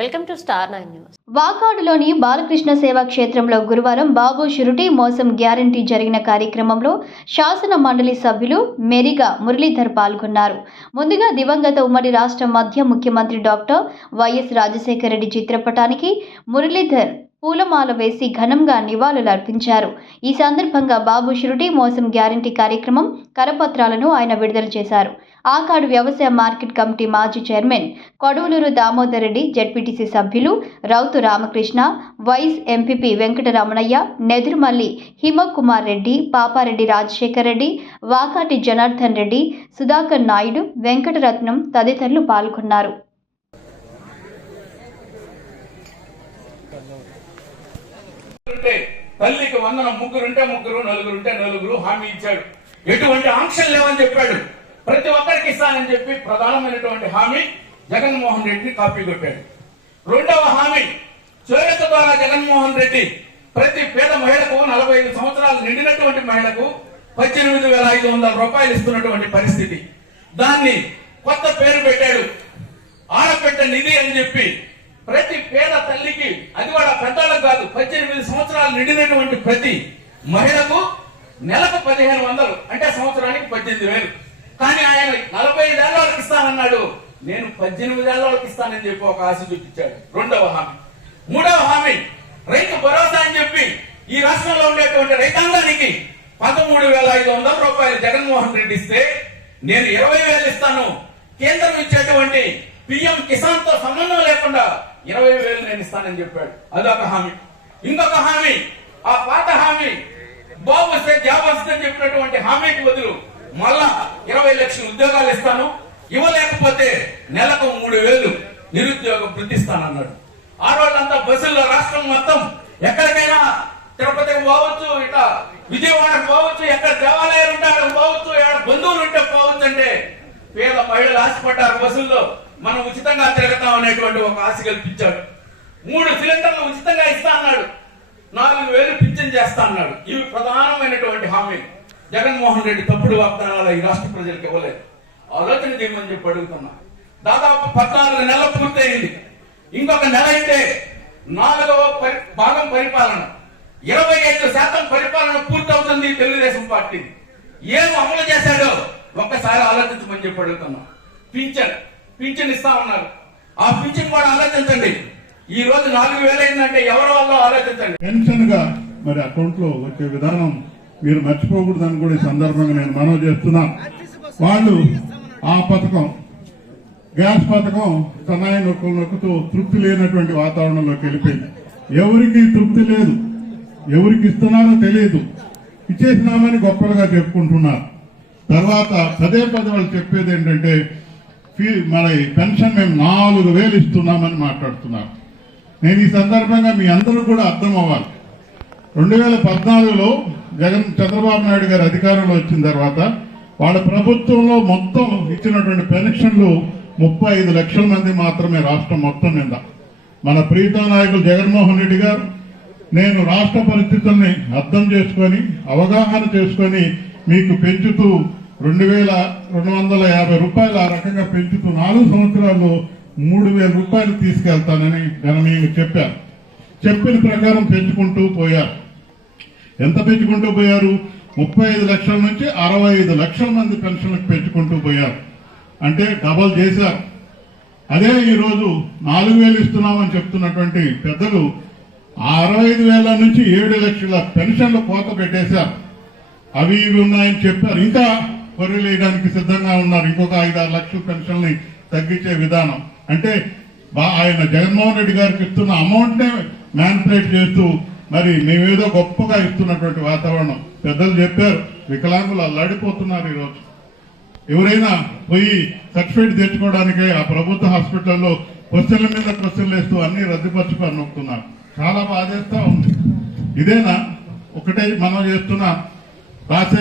Welcome to star nine news. వాకాడులోని Balakrishna సేవా క్షేత్రంలో గురువారం బాబు షురుటి మోసం గ్యారంటీ జరిగిన కార్యక్రమంలో శాసన మండలి సభ్యులు మెరిగా మురళీధర్ పాల్గొన్నారు. ముందుగా దివంగత ఉమ్మడి రాష్ట్ర మధ్య ముఖ్యమంత్రి డాక్టర్ వైఎస్ రాజశేఖర రెడ్డి చిత్రపటానికి మురళీధర్ పూలమాల వేసి ఘనంగా నివాళులు అర్పించారు. ఈ సందర్భంగా బాబు షురుటి మోసం గ్యారంటీ కార్యక్రమం కరపత్రాలను ఆయన విడుదల చేశారు. ఆకాడు వ్యవసాయ మార్కెట్ కమిటీ మాజీ చైర్మన్ కొడవలూరు దామోదర్ రెడ్డి జడ్పీటీసీ సభ్యులు రౌతు రామకృష్ణ వైస్ ఎంపీపీ వెంకటరమణయ్య నెదురుమల్లి హిమకుమార్ రెడ్డి పాపారెడ్డి రాజశేఖర్ రెడ్డి వాకాటి జనార్దన్ రెడ్డి సుధాకర్ నాయుడు వెంకటరత్నం తదితరులు పాల్గొన్నారు. తల్లికి వందన ముగ్గురుంటే ముగ్గురు నలుగురుంటే నలుగురు హామీ ఇచ్చాడు. ఎటువంటి ఆంక్షలు లేవని చెప్పాడు. ప్రతి ఒక్కరికి ఇస్తానని చెప్పి ప్రధానమైనటువంటి హామీ జగన్మోహన్ రెడ్డిని కాపీ కొట్టాడు. రెండవ హామీ చేయూత ద్వారా జగన్మోహన్ రెడ్డి ప్రతి పేద మహిళకు నలభై ఐదు సంవత్సరాలు నిండినటువంటి మహిళకు పద్దెనిమిది వేల ఐదు వందల రూపాయలు ఇస్తున్నటువంటి పరిస్థితి. దాన్ని కొత్త పేరు పెట్టాడు. ఆడపెట్ట నిధి అని చెప్పి ప్రతి పేద తల్లికి అది కూడా పెద్దలకు కాదు పద్దెనిమిది సంవత్సరాలు నిండినటువంటి ప్రతి మహిళకు నెలకు పదిహేను వందలు అంటే సంవత్సరానికి పద్దెనిమిది వేలు. ఆయన నలభై ఐదేళ్ళ వాళ్ళకి ఇస్తానన్నాడు. నేను పద్దెనిమిది ఏళ్ళ వాళ్ళకి ఇస్తానని చెప్పి ఒక ఆశ చూపించాడు. రెండవ హామీ. మూడవ హామీ రైతు భరోసా అని చెప్పి ఈ రాష్ట్రంలో ఉండేటువంటి రైతాంగానికి పదమూడు వేల ఐదు వందల రూపాయలు జగన్మోహన్ రెడ్డి ఇస్తే నేను ఇరవై వేలు ఇస్తాను. కేంద్రం ఇచ్చేటువంటి పిఎం కిసాన్తో సంబంధం లేకుండా ఇరవై వేలు నేను ఇస్తానని చెప్పాడు. అదొక హామీ. ఇంకొక హామీ ఆ పాత హామీ బాబు వస్తే జాబ్ వస్తే చెప్పినటువంటి హామీకి బదులు మళ్ళా ఇరవై లక్షల ఉద్యోగాలు ఇస్తాను. ఇవ్వలేకపోతే నెలకు మూడు వేలు నిరుద్యోగ వృద్ధిస్తానన్నాడు ఆ రోజంతా బస్సుల్లో రాష్ట్రం మొత్తం ఎక్కడికైనా తిరుపతికి పోవచ్చు ఇట్లా విజయవాడకు పోవచ్చు ఎక్కడ దేవాలయాలు ఉంటే అక్కడికి పోవచ్చు ఎక్కడ బంధువులు ఉంటే పోవచ్చు అంటే పేద మహిళలు ఆశపడ్డారు బస్సుల్లో. మనం ఉచితంగా తిరగతాం అనేటువంటి ఒక ఆశ కల్పించాడు. మూడు సిలిండర్లు ఉచితంగా ఇస్తా అన్నాడు. నాలుగు వేలు పింఛన్ చేస్తా అన్నాడు. ఇవి ప్రధానమైనటువంటి హామీ జగన్మోహన్ రెడ్డి తప్పుడు వాగ్దానాలు ఈ రాష్ట్ర ప్రజలకు ఇవ్వలేదు. ఆలోచన చేయమని చెప్పి అడుగుతున్నా. దాదాపు పద్నాలుగు నెలలు పూర్తయింది. ఇంకొక నెల అయితే నాలుగవ పరి- భాగం పరిపాలన ఇరవై ఐదు శాతం పరిపాలన పూర్తవుతుంది తెలుగుదేశం పార్టీ. ఏం అమలు చేశాడో ఒక్కసారి ఆలోచించమని చెప్పి అడుగుతున్నా. పింఛన్ పింఛన్ ఇస్తా ఉన్నారు. ఆ పింఛన్ కూడా ఆలోచించండి. ఈ రోజు నాలుగు వేలు అయిందంటే ఎవరి వల్ల ఆలోచించండి? పెన్షన్గా మరి అకౌంట్లో వచ్చే విధానం మీరు మర్చిపోకూడదని కూడా ఈ సందర్భంగా నేను మనవి చేస్తున్నా. వాళ్ళు ఆ పథకం గ్యాస్ పథకం సన్నాయి నొక్కులు నొక్కుతూ తృప్తి లేనటువంటి వాతావరణంలోకి వెళ్ళిపోయింది. ఎవరికి తృప్తి లేదు. ఎవరికి ఇస్తున్నారో తెలియదు. ఇచ్చేసినామని గొప్పలుగా చెప్పుకుంటున్నారు. తర్వాత పదే పదే వాళ్ళు చెప్పేది ఏంటంటే ఫీ- మన పెన్షన్ మేము నాలుగు వేలు ఇస్తున్నామని మాట్లాడుతున్నారు. నేను ఈ సందర్భంగా మీ అందరూ కూడా అర్థం అవ్వాలి. రెండు వేల పద్నాలుగులో జగన్ చంద్రబాబు నాయుడు గారు అధికారంలో వచ్చిన తర్వాత వాళ్ళ ప్రభుత్వంలో మొత్తం ఇచ్చినటువంటి పెన్షన్లు ముప్పై ఐదు లక్షల మంది మాత్రమే రాష్ట్రం మొత్తం నింద మన ప్రీత నాయకులు జగన్మోహన్ రెడ్డి గారు నేను రాష్ట్ర పరిస్థితుల్ని అర్థం చేసుకొని అవగాహన చేసుకొని మీకు పెంచుతూ రెండు వేల రెండు వందల యాభై రూపాయలు ఆ రకంగా పెంచుతూ నాలుగు సంవత్సరాల్లో మూడు వేల రూపాయలు తీసుకెళ్తానని గణనీయంగా చెప్పారు. చెప్పిన ప్రకారం పెంచుకుంటూ పోయారు. ఎంత పెంచుకుంటూ పోయారు? ముప్పై ఐదు లక్షల నుంచి అరవై ఐదు లక్షల మంది పెన్షన్లకు పెంచుకుంటూ పోయారు. అంటే డబల్ చేశారు. అదే ఈరోజు నాలుగు వేలు ఇస్తున్నామని చెప్తున్నటువంటి పెద్దలు ఆ అరవై ఐదు వేల నుంచి ఏడు లక్షల పెన్షన్లు కోత పెట్టేశారు. అవి ఇవి ఉన్నాయని చెప్పారు. ఇంకా కొర్రెలు వేయడానికి సిద్ధంగా ఉన్నారు. ఇంకొక ఐదు లక్షల పెన్షన్ని తగ్గించే విధానం. అంటే బా- ఆయన జగన్మోహన్ రెడ్డి గారికి ఇస్తున్న అమౌంట్నే నే చేస్తూ మరి మేమేదో గొప్పగా ఇస్తున్నటువంటి వాతావరణం. పెద్దలు చెప్పారు వికలాంగులు అల్లాడిపోతున్నారు ఈరోజు. ఎవరైనా పోయి సర్టిఫికేట్ తెచ్చుకోవడానికి ఆ ప్రభుత్వ హాస్పిటల్లో క్వశ్చన్ల మీద క్వశ్చన్లు వేస్తూ అన్ని రద్దుపరచుకొని నొక్కున్నారు చాలా బాధేస్తా ఉంది. ఇదేనా? ఒకటే మనం చేస్తున్న రాసే